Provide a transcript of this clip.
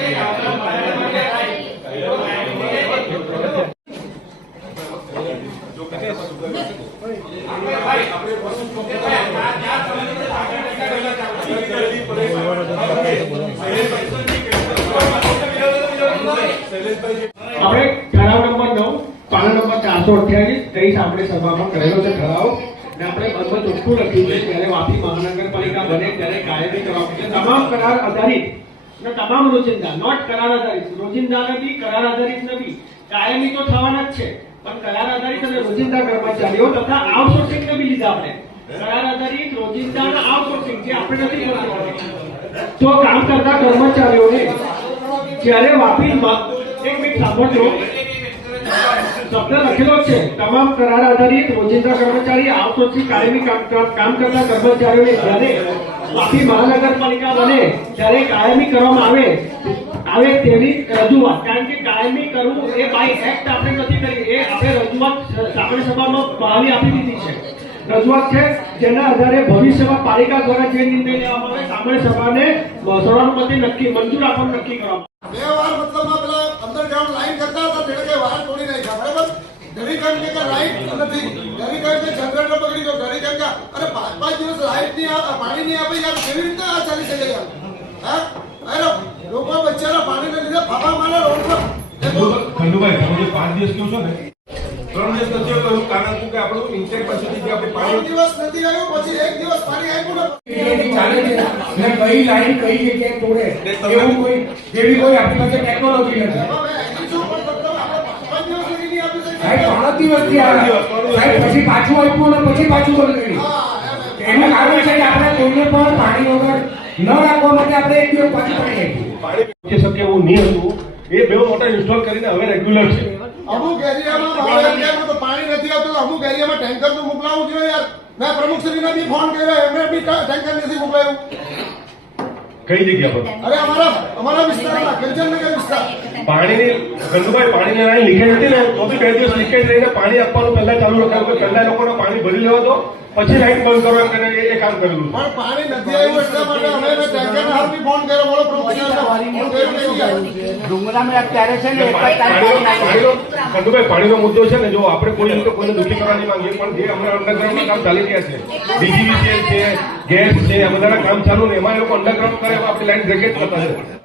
આપણે ઠરાવ નંબર 9 પાના નંબર 428 23 આપણે સભામાં કરેલો છે ઠરાવ ને આપણે બંધ ચોખ્ખું લખ્યું છે ત્યારે વાપી મહાનગરપાલિકા બને ત્યારે કાયમી કરવામાં છે તમામ કરાર આધારિત ને તમામ રોજિંદા નોટ કરાર આધારિત રોજિંદા નથી કરાર આધારિત નથી કાયમી તો થવાના જ છે પણ કરાર આધારિત અને રોજિંદા કર્મચારીઓ તથા આઉટસોર્સિંગ ને બી લીધા આપણે કરાર આધારિત રોજિંદા અને આઉટસોર્સિંગ જે આપણે નથી કરતા તો કામ કરતા કર્મચારીઓને જ્યારે વાપી એક મિનિટ સાંભળજો શબ્દ લખેલો છે તમામ કરાર આધારિત રોજિંદા કર્મચારી આઉટસોર્સિંગ કાયમી કામ કરતા કર્મચારીઓને જ્યારે વાપી મહાનગરપાલિકા બને ત્યારે કાયમી કરવામાં આવે તેવી રજૂઆત કારણ કે કાયમી કરવું એ બાય એક્ટ આપણે નથી કરી એ આપણે રજૂઆત સામાન્ય સભામાં બહાલી આપી દીધી છે રજૂઆત છે જેના આધારે ભવિષ્યમાં પાલિકા દ્વારા જે નિર્ણય લેવામાં આવે સામાન્ય સભાને સર્વાનુમતે નક્કી મંજૂર આપવાનું નક્કી કરવામાં બે વાર મતલબમાં પેલા અંડરગ્રાઉન્ડ લાઈન કરતા હતા તેને કઈ વાર તોડી નાખ્યા બરાબર ઘડી કામ કે લાઈટ નથી ઘડી કામ કે જનરેટર પકડી ગયો ઘડી કામ કે અરે 5 દિવસ લાઈટ ની પાણી નહીં આપે યાર કેવી રીતે આ ચાલી શકે યાર હા અરે લોકો બચારા પાણીને લીધે ફાફા મારે રોડ પર ખંડુભાઈ તમે 5 દિવસ કહો છો ને 3 દિવસ નથી આવ્યું કારણ કે આપણું ઇન્ટેક પાસેથી જે આપણે 5 દિવસ નથી આવ્યું પછી 1 દિવસ પાણી આવ્યું ચાલે છે ને કઈ લાઈન કઈ જગ્યાએ તોડે એવું કોઈ જેવી કોઈ આપણી પાસે ટેકનોલોજી નથી સાહેબ 5 દિવસથી આવ્યા સાહેબ પછી પાછું આપ્યું અને પછી પાછું બંધ કર્યું એનું કારણ છે કે આપણે કોઈને પણ પાણી વગર ન રાખવા માટે આપણે 1 દિવસ પાછું પાણી આપ્યું પાણી શકે એવું નહીં હતું એ બે મોટર ઇન્સ્ટોલ કરીને હવે રેગ્યુલર છે અમુક એરિયામાં તો પાણી નથી આવતું અમુક એરિયામાં ટેન્કર તો મોકલાવવું જોઈએ યાર મેં પ્રમુખશ્રીને બી ફોન કર્યો એમને બી ટેન્કર નથી મોકલાયું કઈ જગ્યા પર અરે અમારા વિસ્તારમાં કંચનનગર વિસ્તાર પાણીની ગંદુભાઈ પાણીની લાઈન લીકેજ હતી ને તો બી 2 દિવસ લીકેજ રહીને પાણી આપવાનું પહેલા ચાલુ રખાયું પહેલા લોકોને પાણી ભરી લેવા દો પછી લાઈન બંધ કરો એમ કરીને એ કામ કરેલું પણ પાણી નથી આવ્યું એટલા માટે અમે ટેન્કર હાલ બી ફોન કર્યો બોલો ડુંગરામાં અત્યારે છે ને ખંડુભાઈ પાણીનો મુદ્દો છે ને જો આપણે કોઈ રીતે કોઈને દુઃખી કરવાની માંગીએ પણ જે હમણાં અંડરગ્રાઉન્ડના કામ ચાલી રહ્યા છે ડીજીવીસીએલ છે ગેસ છે આ બધાના કામ ચાલુ ને એમાં એ લોકો અંડરગ્રાઉન્ડ કરે આપણી લાઈન બ્રેકેજ કરતા છે